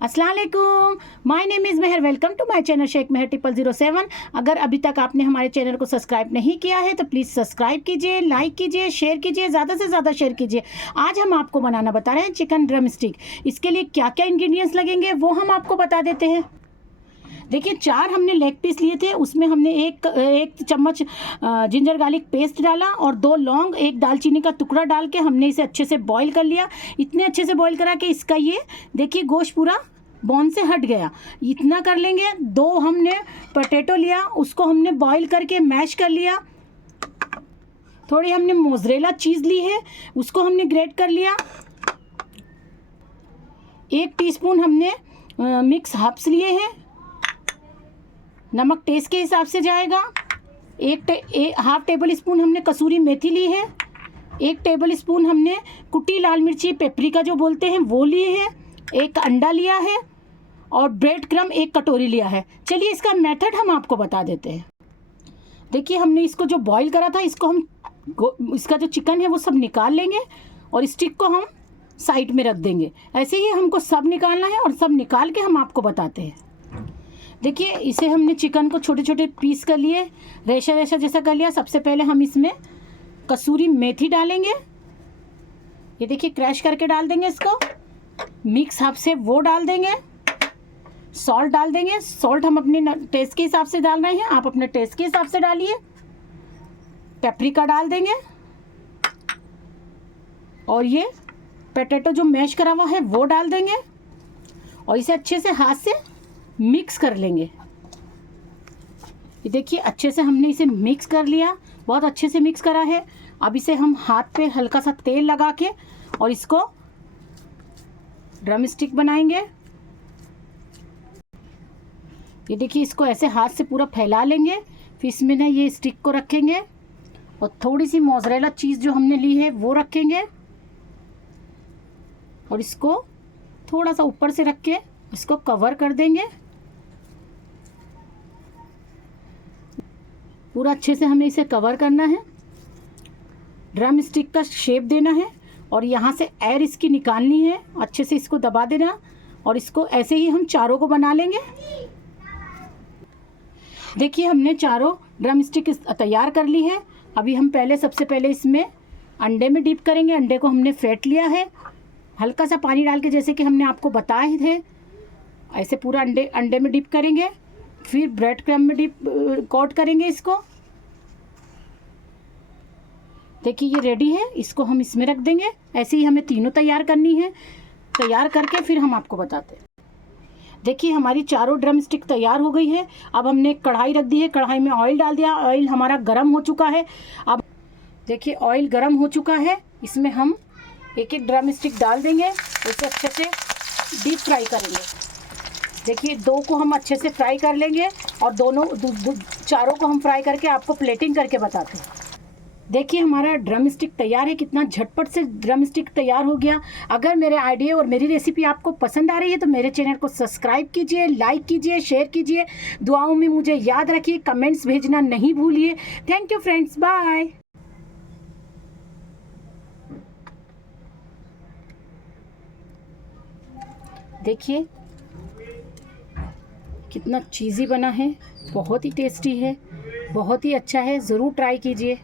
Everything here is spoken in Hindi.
अस्सलाम वालेकुम, my name is Mehar. Welcome to my channel Sheikh Mehar 0007। अगर अभी तक आपने हमारे चैनल को सब्सक्राइब नहीं किया है तो प्लीज़ सब्सक्राइब कीजिए, लाइक कीजिए, शेयर कीजिए, ज़्यादा से ज़्यादा शेयर कीजिए। आज हम आपको बनाना बता रहे हैं चिकन ड्रम स्टिक। इसके लिए क्या क्या इंग्रेडिएंट्स लगेंगे वो हम आपको बता देते हैं। देखिए, 4 हमने लेग पीस लिए थे, उसमें हमने एक चम्मच जिंजर गार्लिक पेस्ट डाला और 2 लौंग, 1 दालचीनी का टुकड़ा डाल के हमने इसे अच्छे से बॉईल कर लिया। इतने अच्छे से बॉईल करा कि इसका ये देखिए गोश्त पूरा बोन से हट गया, इतना कर लेंगे। 2 हमने पोटैटो लिया, उसको हमने बॉईल करके मैश कर लिया। थोड़ी हमने मोज़रेला चीज़ ली है, उसको हमने ग्रेट कर लिया। 1 टीस्पून हमने मिक्स हर्ब्स लिए हैं। नमक टेस्ट के हिसाब से जाएगा। हाफ टेबल स्पून हमने कसूरी मेथी ली है। 1 टेबल स्पून हमने कुटी लाल मिर्ची पेपरिका जो बोलते हैं वो लिए हैं। 1 अंडा लिया है और ब्रेड क्रम 1 कटोरी लिया है। चलिए इसका मेथड हम आपको बता देते हैं। देखिए, हमने इसको जो बॉईल करा था, इसका जो चिकन है वो सब निकाल लेंगे और स्टिक को हम साइड में रख देंगे। ऐसे ही हमको सब निकालना है और सब निकाल के हम आपको बताते हैं। देखिए, इसे हमने चिकन को छोटे छोटे पीस कर लिए, रेशा रेशा जैसा कर लिया। सबसे पहले हम इसमें कसूरी मेथी डालेंगे। ये देखिए, क्रैश करके डाल देंगे इसको। मिक्स हर्ब से वो डाल देंगे। सॉल्ट डाल देंगे। सॉल्ट हम अपने टेस्ट के हिसाब से डाल रहे हैं, आप अपने टेस्ट के हिसाब से डालिए। पेपरिका डाल देंगे और ये पोटैटो जो मैश करा हुआ है वो डाल देंगे और इसे अच्छे से हाथ से मिक्स कर लेंगे। ये देखिए, अच्छे से हमने इसे मिक्स कर लिया, बहुत अच्छे से मिक्स करा है। अब इसे हम हाथ पे हल्का सा तेल लगा के और इसको ड्रम स्टिक बनाएंगे। ये देखिए, इसको ऐसे हाथ से पूरा फैला लेंगे। फिर इसमें ना ये स्टिक को रखेंगे और थोड़ी सी मोज़रेला चीज़ जो हमने ली है वो रखेंगे और इसको थोड़ा सा ऊपर से रख के इसको कवर कर देंगे। पूरा अच्छे से हमें इसे कवर करना है। ड्रम स्टिक का शेप देना है और यहाँ से एयर इसकी निकालनी है। अच्छे से इसको दबा देना और इसको ऐसे ही हम चारों को बना लेंगे। देखिए, हमने चारों ड्रम स्टिक तैयार कर ली है। अभी हम सबसे पहले इसमें अंडे में डिप करेंगे। अंडे को हमने फेंट लिया है, हल्का सा पानी डाल के, जैसे कि हमने आपको बताए थे। ऐसे पूरा अंडे में डिप करेंगे। फिर ब्रेड क्रम्ब में कोट करेंगे इसको। देखिए, ये रेडी है, इसको हम इसमें रख देंगे। ऐसे ही हमें तीनों तैयार करनी है। तैयार करके फिर हम आपको बताते हैं। देखिए, हमारी चारों ड्रम स्टिक तैयार हो गई है। अब हमने कढ़ाई रख दी है, कढ़ाई में ऑयल डाल दिया। ऑयल हमारा गर्म हो चुका है। अब देखिए, ऑयल गर्म हो चुका है। इसमें हम एक ड्रम स्टिक डाल देंगे, उसे अच्छे से डीप फ्राई करेंगे। देखिए, 2 को हम अच्छे से फ्राई कर लेंगे और चारों को हम फ्राई करके आपको प्लेटिंग करके बताते हैं। देखिए, हमारा ड्रम स्टिक तैयार है। कितना झटपट से ड्रम स्टिक तैयार हो गया। अगर मेरे आइडिया और मेरी रेसिपी आपको पसंद आ रही है तो मेरे चैनल को सब्सक्राइब कीजिए, लाइक कीजिए, शेयर कीजिए। दुआओं में मुझे याद रखिए, कमेंट्स भेजना नहीं भूलिए। Thank you friends, bye. देखिए, कितना चीज़ी बना है, बहुत ही टेस्टी है, बहुत ही अच्छा है। ज़रूर ट्राई कीजिए।